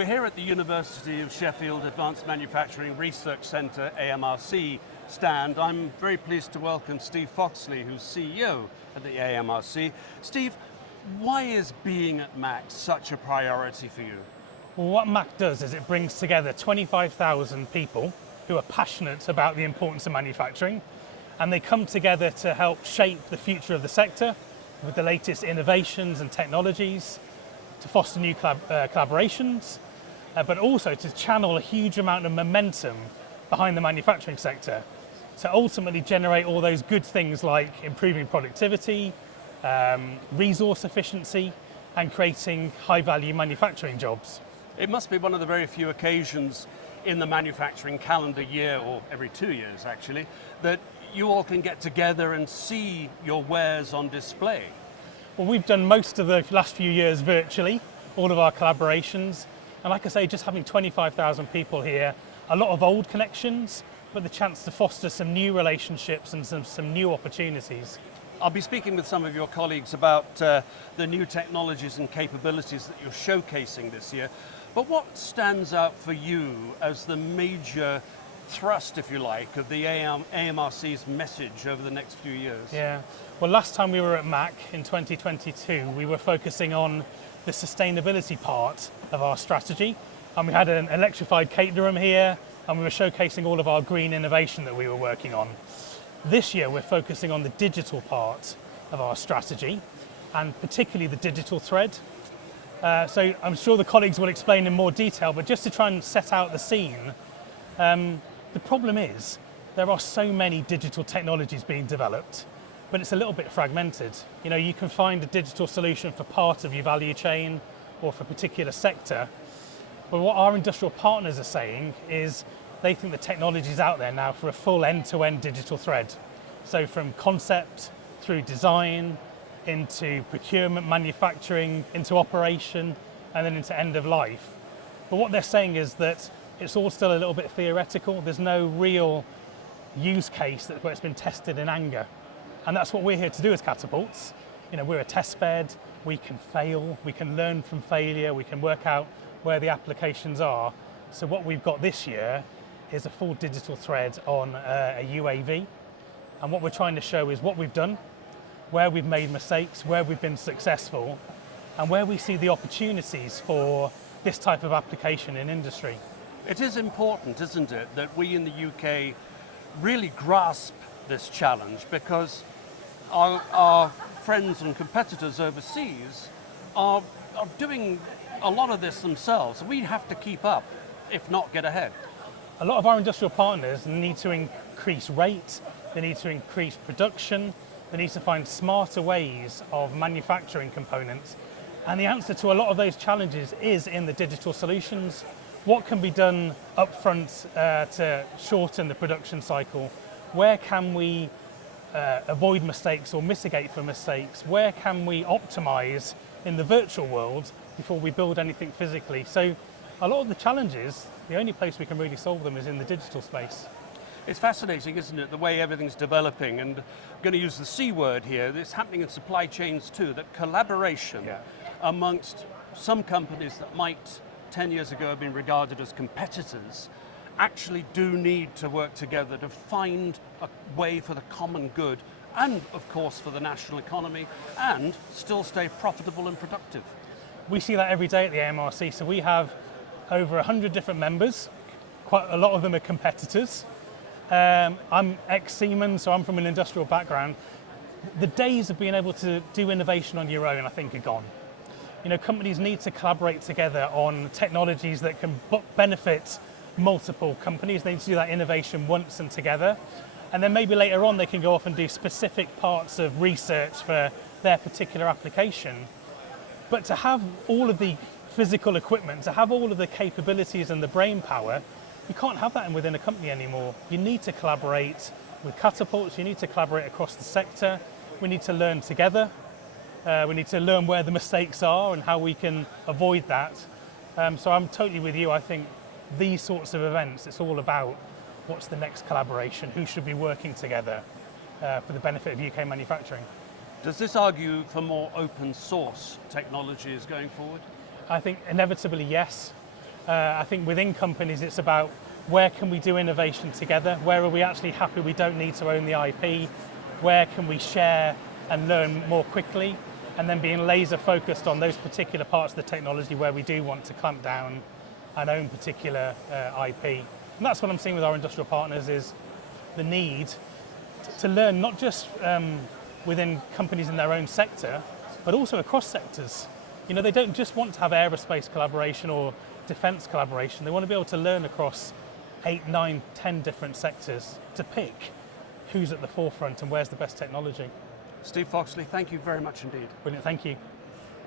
We're here at the University of Sheffield Advanced Manufacturing Research Centre, AMRC, stand. I'm very pleased to welcome Steve Foxley, who's CEO at the AMRC. Steve, why is being at MACH such a priority for you? Well, what MACH does is it brings together 25,000 people who are passionate about the importance of manufacturing, and they come together to help shape the future of the sector with the latest innovations and technologies, to foster new collaborations, but also to channel a huge amount of momentum behind the manufacturing sector to ultimately generate all those good things like improving productivity, resource efficiency, and creating high-value manufacturing jobs. It must be one of the very few occasions in the manufacturing calendar year, or every 2 years actually, that you all can get together and see your wares on display. Well, we've done most of the last few years virtually, all of our collaborations, and like I say, just having 25,000 people here, a lot of old connections, but the chance to foster some new relationships and some new opportunities. I'll be speaking with some of your colleagues about the new technologies and capabilities that you're showcasing this year, but what stands out for you as the major thrust, if you like, of the AMRC's message over the next few years? Yeah, well, last time we were at MACH in 2022, we were focusing on the sustainability part of our strategy, and we had an electrified caterer room here, and we were showcasing all of our green innovation that we were working on. This year, we're focusing on the digital part of our strategy, and particularly the digital thread. So I'm sure the colleagues will explain in more detail, but just to try and set out the scene, the problem is there are so many digital technologies being developed, but it's a little bit fragmented. You know, you can find a digital solution for part of your value chain or for a particular sector, but what our industrial partners are saying is they think the technology is out there now for a full end-to-end digital thread. So from concept through design, into procurement, manufacturing, into operation, and then into end of life. But what they're saying is that it's all still a little bit theoretical. There's no real use case where it's been tested in anger. And that's what we're here to do as Catapults. You know, we're a test bed, we can fail, we can learn from failure, we can work out where the applications are. So what we've got this year is a full digital thread on a UAV. And what we're trying to show is what we've done, where we've made mistakes, where we've been successful, and where we see the opportunities for this type of application in industry. It is important, isn't it, that we in the UK really grasp this challenge, because our friends and competitors overseas are doing a lot of this themselves. We have to keep up, if not get ahead. A lot of our industrial partners need to increase rate, they need to increase production, they need to find smarter ways of manufacturing components. And the answer to a lot of those challenges is in the digital solutions. What can be done upfront to shorten the production cycle? Where can we avoid mistakes or mitigate for mistakes? Where can we optimize in the virtual world before we build anything physically? So a lot of the challenges, the only place we can really solve them is in the digital space. It's fascinating, isn't it, the way everything's developing, and I'm going to use the C word here. It's happening in supply chains too, that collaboration amongst some companies that might 10 years ago have been regarded as competitors actually do need to work together to find a way for the common good, and of course for the national economy, and still stay profitable and productive. We see that every day at the AMRC. So we have over 100 different members. Quite a lot of them are competitors. I'm ex-Siemens, so I'm from an industrial background. The days of being able to do innovation on your own, I think, are gone. You know, companies need to collaborate together on technologies that can benefit multiple companies. They need to do that innovation once and together. And then maybe later on they can go off and do specific parts of research for their particular application. But to have all of the physical equipment, to have all of the capabilities and the brain power, you can't have that within a company anymore. You need to collaborate with Catapults, you need to collaborate across the sector, we need to learn together, we need to learn where the mistakes are and how we can avoid that. So I'm totally with you. I think these sorts of events, it's all about what's the next collaboration, who should be working together for the benefit of UK manufacturing. Does this argue for more open source technologies going forward? I think inevitably yes. I think within companies it's about where can we do innovation together, where are we actually happy we don't need to own the IP, where can we share and learn more quickly, and then being laser focused on those particular parts of the technology where we do want to clamp down and own particular IP. And that's what I'm seeing with our industrial partners, is the need to learn not just within companies in their own sector, but also across sectors. You know, they don't just want to have aerospace collaboration or defence collaboration. They want to be able to learn across 8, 9, 10 different sectors to pick who's at the forefront and where's the best technology. Steve Foxley, thank you very much indeed. Brilliant, thank you.